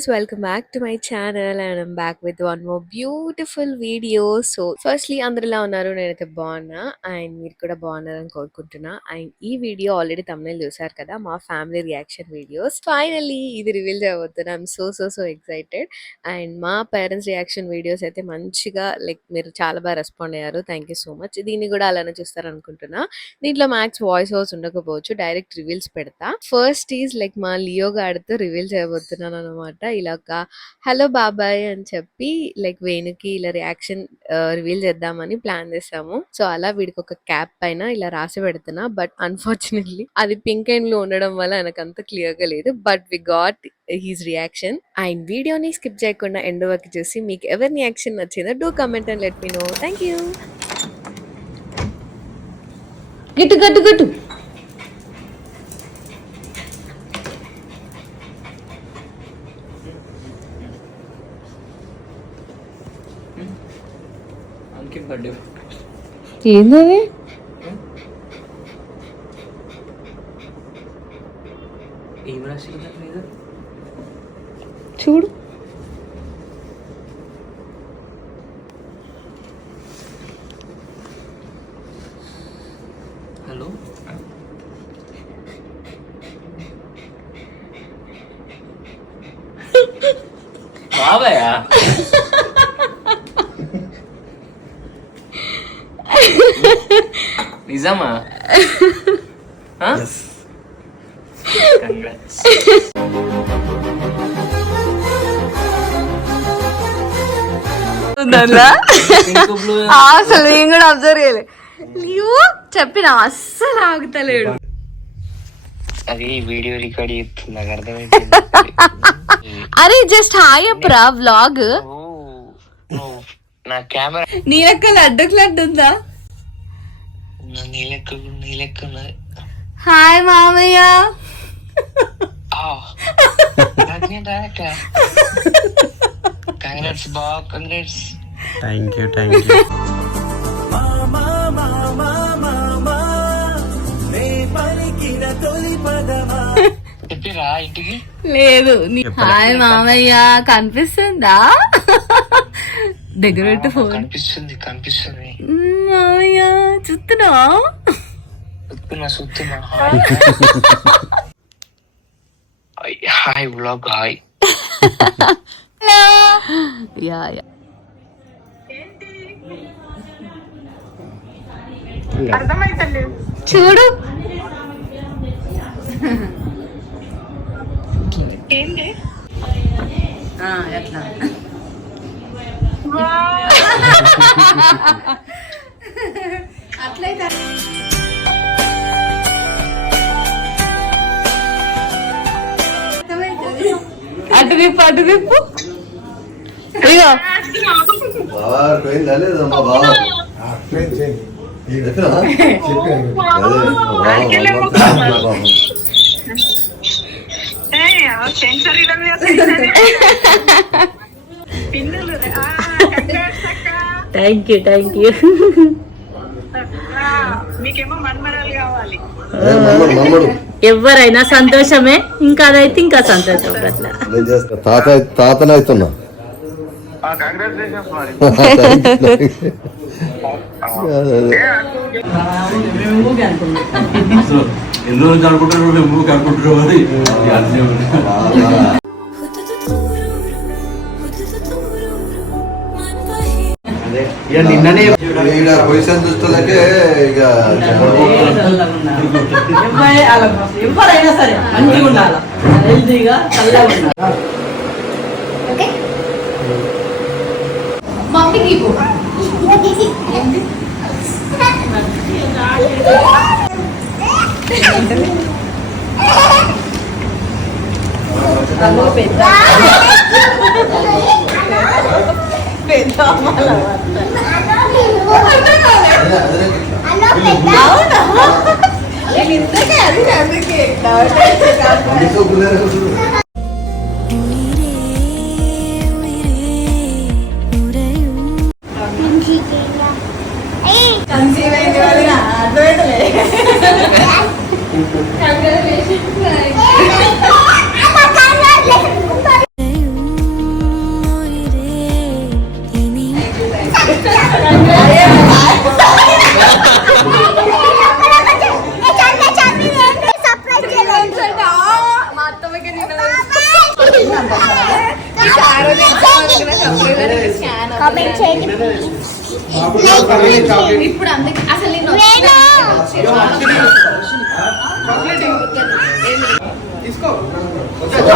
guys, welcome back to my channel and I'm back with one more beautiful video. So firstly అందరిలా ఉన్నారు, నేనైతే బాగున్నా and మీరు కూడా బాగున్నారని కోరుకుంటున్నా. అండ్ ఈ వీడియో ఆల్రెడీ తమ్ముళ్ళు చూసారు కదా, మా ఫ్యామిలీ రియాక్షన్ వీడియోస్. ఫైనల్లీ ఇది రివీల్ చేయబోతున్నా. I'm so excited. అండ్ మా పేరెంట్స్ రియాక్షన్ వీడియోస్ అయితే మంచిగా మీరు చాలా బాగా రెస్పాండ్ అయ్యారు. Thank you so much. దీన్ని కూడా అలానే చూస్తారనుకుంటున్నా. దీంట్లో మ్యాక్స్ వాయిస్ ఓవర్స్ ఉండకపోవచ్చు, డైరెక్ట్ రివీల్స్ పెడతా. ఫస్ట్ ఈజ్ మా లియో గాడితో రివీల్ చేయబోతున్నాను అనమాట. ఇలాగా హలో బాబాయ్ అని చెప్పి వేణుకి ఇలా రియాక్షన్ రివీల్ చేద్దామని ప్లాన్ చేసాము. సో అలా వీడికి ఒక క్యాప్ పైన ఇలా రాసి పెడుతున్నా. బట్ అన్ఫార్చునేట్లీ అది పింక్ అండ్ లో ఉండడం వల్ల నాకు అంత క్లియర్ గా లేదు. But we got his reaction. And వీడియోని స్కిప్ చేయకుండా ఎండ్ వరకు చూసి మీకు ఎవరి రియాక్షన్ నచ్చిందో do comment and let me know. Thank you. గట్టు గట్టు గట్టు ఏందవి? చూడు హలో బాబాయ్ నిజమా? అసలు నేను కూడా అబ్జర్వ్ చేయలే. చెప్పిన అస్సలు ఆగుతలేడు. అది వీడియో రికార్డ్ చేస్తుంది, నాకు అర్థమైంది. అరే జస్ట్ హాయ్ అప్పురా వ్లాగ్. నా కెమెరా నీ లెక్క లడ్డుకు లడ్డు ఉందా? నీ లెక్క ఉన్నది. హాయ్ మామయ్య. కంగ్రాట్స్ బా, కంగ్రాట్స్. Thank you. చెప్పిరా ఇంటికి? లేదు. హాయ్ మామయ్య కనిపిస్తుందా? దగ్గర పెట్టి ఫోన్. కనిపిస్తుంది మామయ్య చూస్తున్నా. Hi vlog. హాయ్. యా చూడు ఎట్లా అట్లయితే అటు విప్పు ఇగో థ్యాంక్ యూ. ఎవరైనా సంతోషమే, ఇంకా అదైతే ఇంకా సంతోషం. అట్లా తాతనవుతున్నా. ఎన్నో అనుకుంటారు నిన్ననే పొజిషన్ చూస్తలకే ఇక ఎవరైనా సరే మంచిగా ఉండాలి, హెల్తీగా చల్లగా ఉండాలి. మమ్మీకి ఇప్పుడు అందుకే అసలు నేను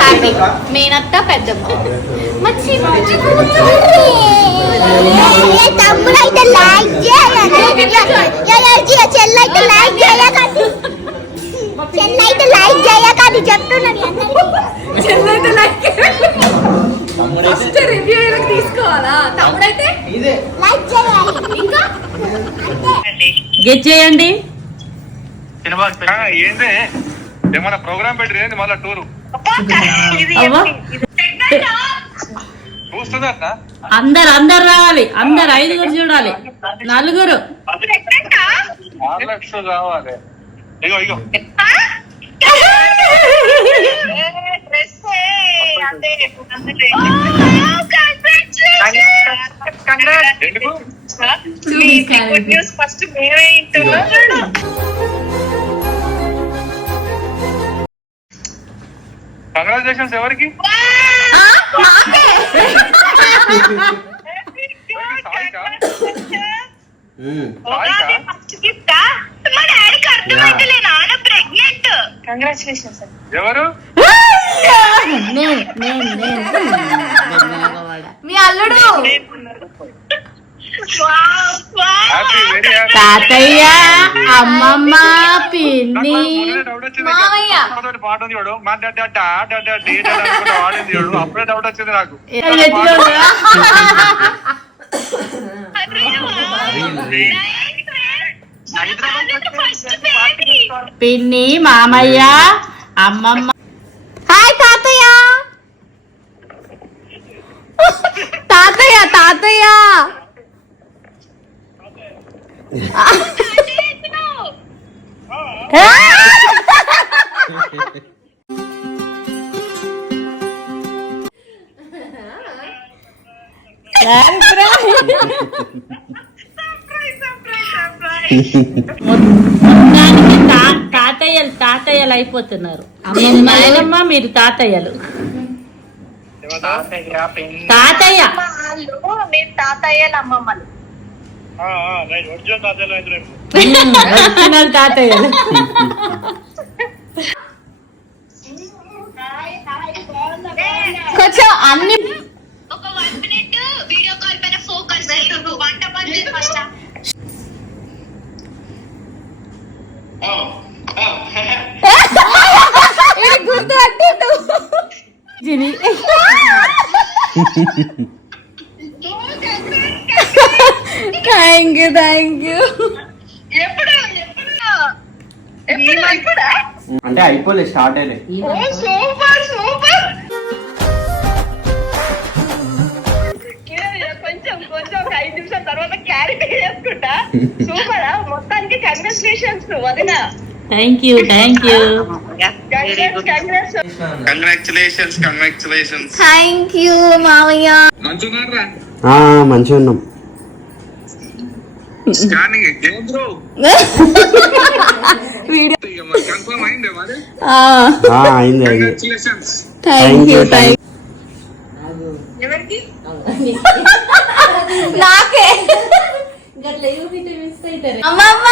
హ్యాపీ మేనత్త పెద్దమ్మ మంచి తమ్ముడైతే లైక్ చెల్లైతే లైక్ చేయకండి చెల్లైతే లైక్ చేయకండి చెప్తున్నాను చెల్లైతే లైక్ ఫస్ట్ రివ్యూ ఇలా తీసుకోవాలా తమ్ముడైతే లైక్ చేయాలి ఇంకా గెట్ చేయండి. ఏందే ఏమన్నా ప్రోగ్రామ్ పెట్టింది మళ్ళా టూరు అవ్వా చూస్తుందా అందరు రావాలి, అందరు 5 చూడాలి, 4. 6 లక్షలు కావాలి. ఇగో ఇగో ఎందుకు ఫస్ట్ మేమే ఇంటున్నాం. కంగ్రాచులేషన్స్ ఎవరికి? సాయికా? కంగ్రాచులేషన్స్. ఎవరు? మీ అల్లుడు హ్యాపీ వెరీ హ్యాపీ. తాతయ్య, అమ్మమ్మ, పిన్ని, మామయ్య. పాట ఉంది చూడు, మా వాడింది చూడు, అప్పుడే డౌట్ వచ్చింది నాకు. పిన్ని, మామయ్య, అమ్మమ్మ. హాయ్ తాతయ్య తాతయ్య తాతయ్య మొత్తానికి తాతయ్యలు అయిపోతున్నారు. నాయనమ్మ, మీరు తాతయ్యలు. తాతయ్య మీరు తాతయ్యలు అమ్మమ్మలు. ఒరిజినల్ తాతయ్యలు అయితే రేపు. ఒరిజినల్ తాతయ్యలు. కొంచెం అన్ని ఒక 1 minute వీడియో కాల్ పైన ఫోకస్ చేయండి. వంట పని ఫస్ట్ గుర్తు పట్టిండు థ్యాంక్ యూ ఎప్పుడు అంటే అయిపోలే, స్టార్ట్ అయ్యలే. Super super. కొంచెం ఒక 5 నిమిషాల తర్వాత క్యారెక్టర్ చేసుకుంటా. సూపర్. మొత్తానికి కంగ్రాచులేషన్స్ వదిన. Thank you. Congratulations. Thank you మామయ్య. మంచున్నారా? మంచిగా ఉన్నాం. స్కానింగ్ ఏం బ్రో? వీడియో కన్ఫర్మ్ అయిందే మరి? అయింది. కంగ్రాచులేషన్స్. థ్యాంక్ యూ ఎవరికి? నాకే అమ్మమ్మ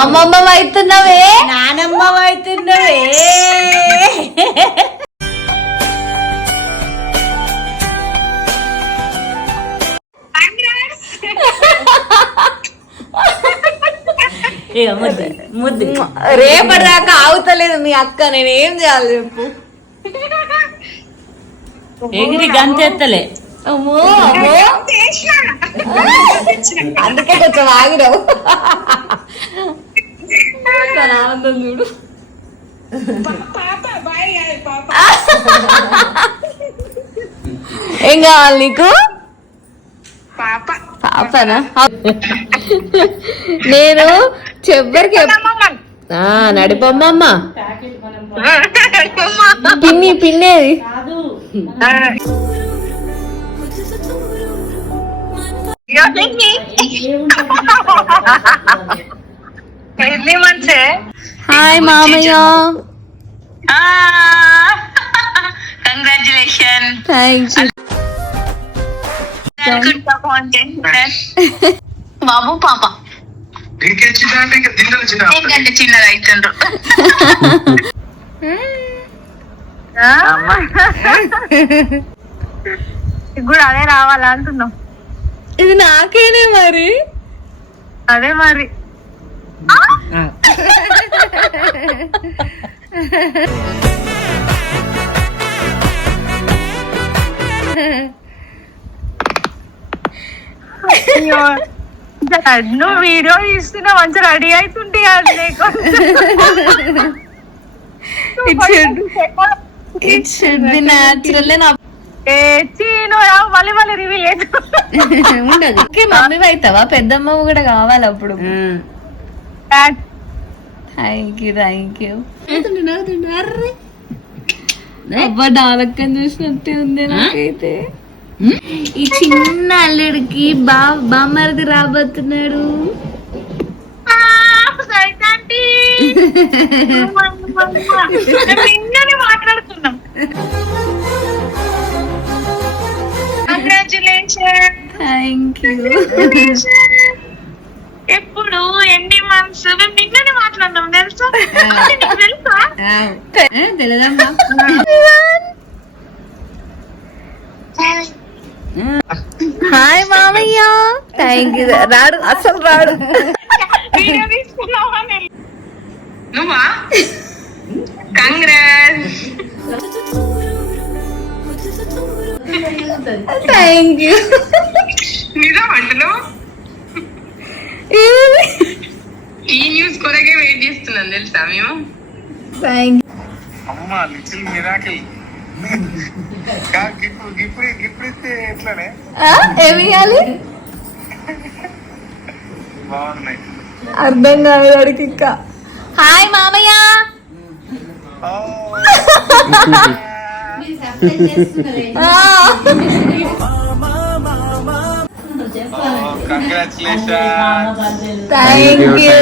అమ్మమ్మ అవుతున్నావే, నానమ్మ అవుతున్నవే. ముద్దు రేపటిదాకా ఆగుతలేదు మీ అక్క, నేనేం చేయాలి చెప్పు. ఎగిరి గంతెత్తలే. అమ్మో అందుకే కొంచెం ఆగిరావు. ఆనందం చూడు. ఏం కావాలి నీకు? పాపనా? నేను చెబ్బరికి నడిపమ్మమ్మ పిన్నేది హాయ్ మామయ్య. కంగ్రాచులేషన్. Thank you. బాబు పాప ఇంకే చిన్న అంటే ఇంకా దిండలు చిన్న ఇంకంటే చిన్నగా అవుతుండ్రు. ఇప్పుడు అదే రావాలా అంటున్నాం. ఇది నాకేనే మరి. అదే మరి నువ్వు వీడియో తీస్తున్నా మంచిగా రెడీ అవుతుంటే It should be natural. మళ్ళీ మళ్ళీ రివీల్ ఉండదు. ఓకే, మమ్మీ అవుతావా? పెద్దమ్మ కూడా కావాలి అప్పుడు. Thank you. అబ్బా డాలక్కని చూసినట్టే ఉంది నాకైతే. ఈ చిన్న అల్లుడికి బామ్మరిది రాబోతున్నాడు. మాట్లాడుతున్నాం. కంగ్రాచులేషన్. Thank you. ఎప్పుడు ఎన్ని మంత్స్ మేము నిన్ననే మాట్లాడినాం తెలుసా? నీకు తెలుసా? తెలియదమ్మా. హాయ్ మామయ్య. Thank you. రాడు, అసలు రాడు. వీడియో తీసుకున్నావా? నువ్వా? కంగ్రాట్స్. Thank you. నిజం అంటున్నావు? ఈ న్యూస్ కొరకే వెయిట్ చేస్తున్నాను తెలుసా మేము. Thank you. అమ్మా లిటిల్ మిరాకిల్. గిఫ్ట్ ఇస్తే ఎట్లనే ఏమి ఇవ్వాలి? బాగున్నాయి. అర్థం కాలేదాడికి ఇంకా. హాయ్ మామయ్య. కంగ్రాచులేషన్. Thank you.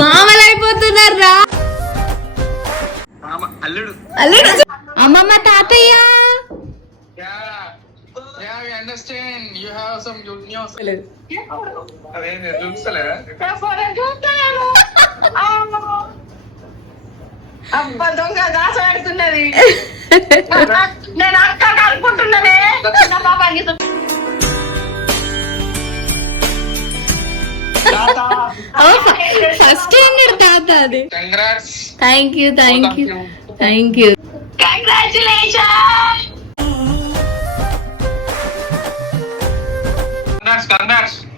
మామలు అయిపోతున్నారా? అల్లుడు. అల్లుడు. అమ్మమ్మ తాతయ్య. అబ్బా దొంగ దాస పెడుతున్నది. నేను అక్క అనుకుంటున్నానే. ఫస్ట్ టైం తాత అది. Thank you. Congratulation.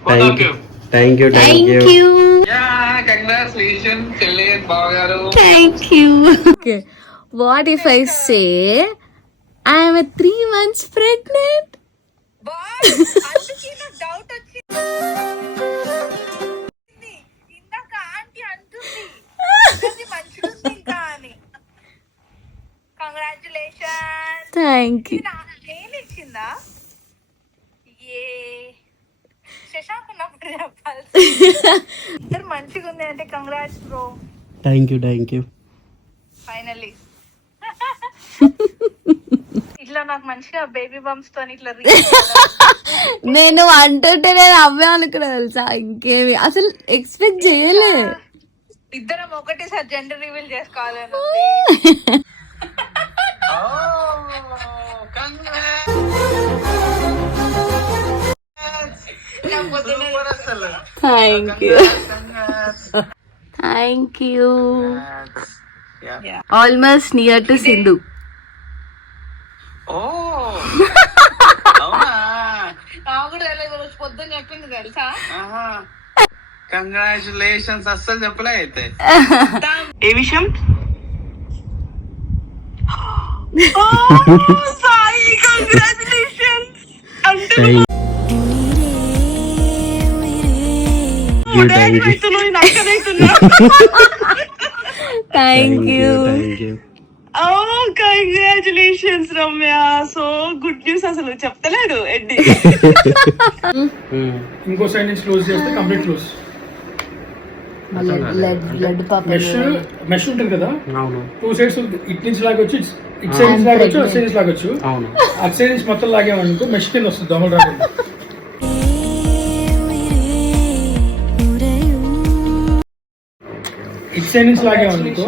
Thank you. Thank you. Okay. What if I say I am 3 months pregnant? Doubt వచ్చింది. ఇందాక ఆంటీ అంటుంది మంచిగా ఉంది ఇంకా అని. కంగ్రాచులేషన్. Thank you. నేను ఇచ్చిందా? ఏ శశాంక్ ఉన్నప్పుడు చెప్పాలి. ఇద్దరు మంచిగా ఉంది అంటే congrats bro. Thank you. Finally ఇట్లా నాకు మంచిగా బేబీ బంప్స్ తో ఇట్లా నేను అంటుంటే నేను అవ్వే అనుకున్నా తెలుసా. ఇంకేమి అసలు ఎక్స్పెక్ట్ చేయలే. ఇద్దరం ఒకటేసారి జెండర్ రివీల్ చేసుకోవాలని. Thank you. Almost near to Sindhu. పొద్దున్న చెప్పింది తెలుసా? కంగ్రాచులేషన్స్. అస్సలు చెప్పలే అయితే ఏ విషయం? Thank you. Congratulations Ramya. So good news. అసలు చెప్తలేడు ఎడ్డి. ఇంకో సైడ్ నుంచి క్లోజ్ చేస్తే కంప్లీట్ క్లోజ్. బ్లడ్ పాప మెష్ మెష్ ఉంటుంది కదా, అవును 2 సైడ్స్ ఇటు నుంచి లాగొచ్చు, ఇటు సైడ్ నుంచి లాగొచ్చు, అటు సైడ్ నుంచి లాగొచ్చు. అవును అటు సైడ్ నుంచి మొత్తం లాగేమనుకో మెష్ కింద వస్తుంది, దోమలు రాకుండా. ఇటు సైడ్ నుంచి లాగేమనుకో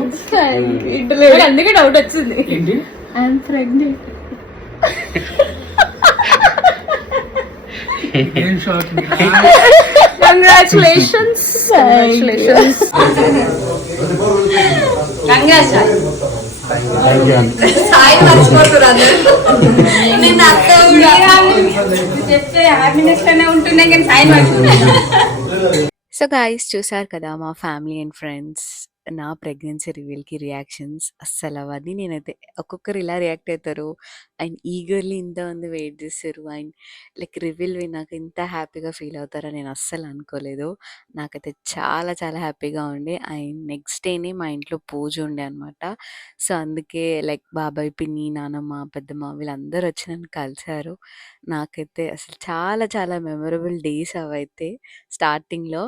అందుకే డౌట్ వచ్చింది. ఏంటి ఐఎమ్ ప్రెగ్నెంట్. ఏం షాక్. కంగ్రాచులేషన్స్. సాయి మర్చిపోతున్నారు అందరూ. చెప్తే హ్యాపీనెస్ లోనే ఉంటున్నాయి కానీ సాయి మర్చిపోతున్నా. సో గైస్ చూసారు కదా మా ఫ్యామిలీ అండ్ ఫ్రెండ్స్ నా ప్రెగ్నెన్సీ రివీల్కి రియాక్షన్స్. అస్సలు అవన్నీ నేనైతే ఒక్కొక్కరు ఇలా రియాక్ట్ అవుతారు అండ్ ఈగర్లీ ఇంతమంది వెయిట్ చేస్తారు అండ్ లైక్ రివీల్ విన్నాక ఇంత హ్యాపీగా ఫీల్ అవుతారని నేను అస్సలు అనుకోలేదు. నాకైతే చాలా చాలా హ్యాపీగా ఉండే అండ్ నెక్స్ట్ డేనే మా ఇంట్లో పూజ ఉండే అనమాట. సో అందుకే లైక్ బాబాయ్, పిన్ని, నానమ్మ, పెద్దమ్మ వీళ్ళందరూ వచ్చి నన్ను కలిసారు. నాకైతే అసలు చాలా చాలా మెమొరబుల్ డేస్ అవైతే స్టార్టింగ్లో.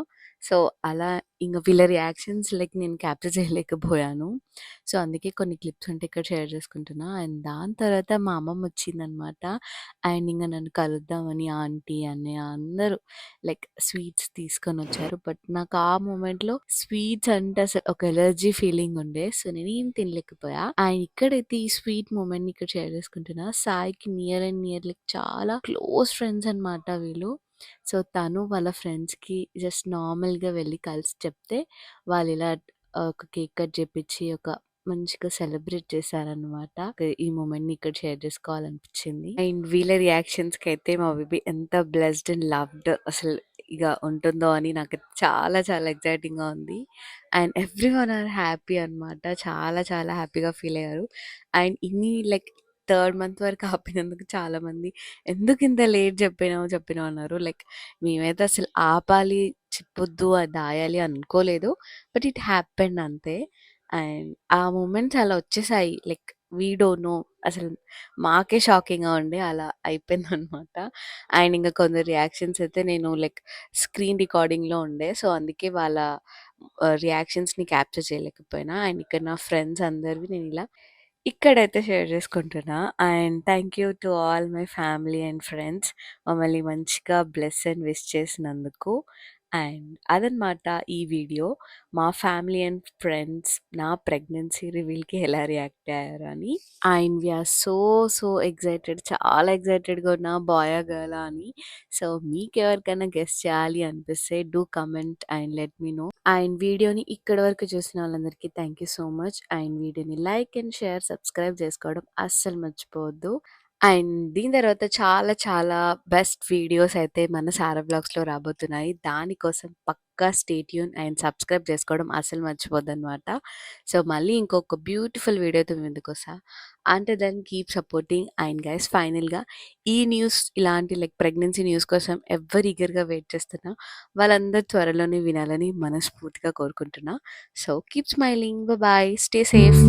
సో అలా ఇంక వీళ్ళ రియాక్షన్స్ లైక్ నేను క్యాప్చర్ చేయలేకపోయాను. సో అందుకే కొన్ని క్లిప్స్ ఉంటే ఇక్కడ షేర్ చేసుకుంటున్నా. అండ్ దాని తర్వాత మా అమ్మమ్మ వచ్చిందనమాట. అండ్ ఇంకా నన్ను కలుద్దామని ఆంటీ, అన్నయ్య అందరూ లైక్ స్వీట్స్ తీసుకొని వచ్చారు. బట్ నాకు ఆ మూమెంట్లో స్వీట్స్ అంటే అసలు ఒక ఎలర్జీ ఫీలింగ్ ఉండే. సో నేనేం తినలేకపోయా. అండ్ ఇక్కడైతే ఈ స్వీట్ మూమెంట్ ఇక్కడ షేర్ చేసుకుంటున్నా. సాయికి నియర్ అండ్ నియర్ లైక్ చాలా క్లోజ్ ఫ్రెండ్స్ అనమాట వీళ్ళు. సో తను వాళ్ళ ఫ్రెండ్స్కి జస్ట్ నార్మల్గా వెళ్ళి కలిసి చెప్తే వాళ్ళు ఇలా ఒక కేక్ కట్ చేపించి ఒక మంచిగా సెలబ్రేట్ చేశారనమాట. ఈ మూమెంట్ని ఇక్కడ షేర్ చేసుకోవాలనిపించింది. అండ్ వీళ్ళ రియాక్షన్స్కి అయితే మా బేబీ ఎంత బ్లెస్డ్ అండ్ లవ్డ్ అసలు ఇక ఉంటుందో అని నాకు చాలా చాలా ఎక్సైటింగ్గా ఉంది. And every one or happy అనమాట. చాలా చాలా హ్యాపీగా ఫీల్ అయ్యారు. అండ్ ఇన్ని లైక్ 3rd మంత్ వరకు ఆపినందుకు చాలామంది ఎందుకు ఇంత లేట్ చెప్పినావు అన్నారు. లైక్ మేమైతే అసలు ఆపాలి, చెప్పొద్దు, దాయాలి అనుకోలేదు. బట్ ఇట్ హ్యాపెండ్ అంతే. అండ్ ఆ మూమెంట్స్ అలా వచ్చేసాయి. లైక్ వీ డోంట్ నో అసలు మాకే షాకింగ్గా ఉండే అలా అయిపోయిందనమాట. అండ్ ఇంకా కొందరు రియాక్షన్స్ అయితే నేను లైక్ స్క్రీన్ రికార్డింగ్లో ఉండే. సో అందుకే వాళ్ళ రియాక్షన్స్ని క్యాప్చర్ చేయలేకపోయినా. అండ్ ఇక్కడ నా ఫ్రెండ్స్ అందరివి నేను ఇలా ఇక్కడైతే షేర్ చేసుకుంటున్నా. And thank you to all my family and friends మమ్మల్ని మంచిగా బ్లెస్ అండ్ విష్ చేసినందుకు. అండ్ అదనమాట ఈ వీడియో. మా ఫ్యామిలీ అండ్ ఫ్రెండ్స్ నా ప్రెగ్నెన్సీ రివీల్కి ఎలా రియాక్ట్ అయ్యారు అని. And we're so so excited, చాలా ఎక్సైటెడ్గా ఉన్నా బాయ్ గర్ల్ అని. సో మీకు ఎవరికైనా గెస్ట్ చేయాలి అనిపిస్తే do comment and let me know. And వీడియోని ఇక్కడ వరకు చూసిన వాళ్ళందరికీ thank you so much. And వీడియోని లైక్ అండ్ షేర్, సబ్స్క్రైబ్ చేసుకోవడం అస్సలు మర్చిపోవద్దు. అండ్ దీని తర్వాత చాలా చాలా బెస్ట్ వీడియోస్ అయితే మన సారా బ్లాగ్స్లో రాబోతున్నాయి. దానికోసం పక్కా స్టే ట్యూన్ అండ్ సబ్స్క్రైబ్ చేసుకోవడం అసలు మర్చిపోద్దనమాట. సో మళ్ళీ ఇంకొక బ్యూటిఫుల్ వీడియోతో మీ ముందుకు వస్తా. అంటే then keep supporting. And guys ఫైనల్గా ఈ న్యూస్ ఇలాంటి లైక్ ప్రెగ్నెన్సీ న్యూస్ కోసం ఎవరు ఈగర్గా వెయిట్ చేస్తున్నా వాళ్ళందరూ త్వరలోనే వినాలని మనస్ఫూర్తిగా కోరుకుంటున్నా. So keep smiling, bye, stay safe.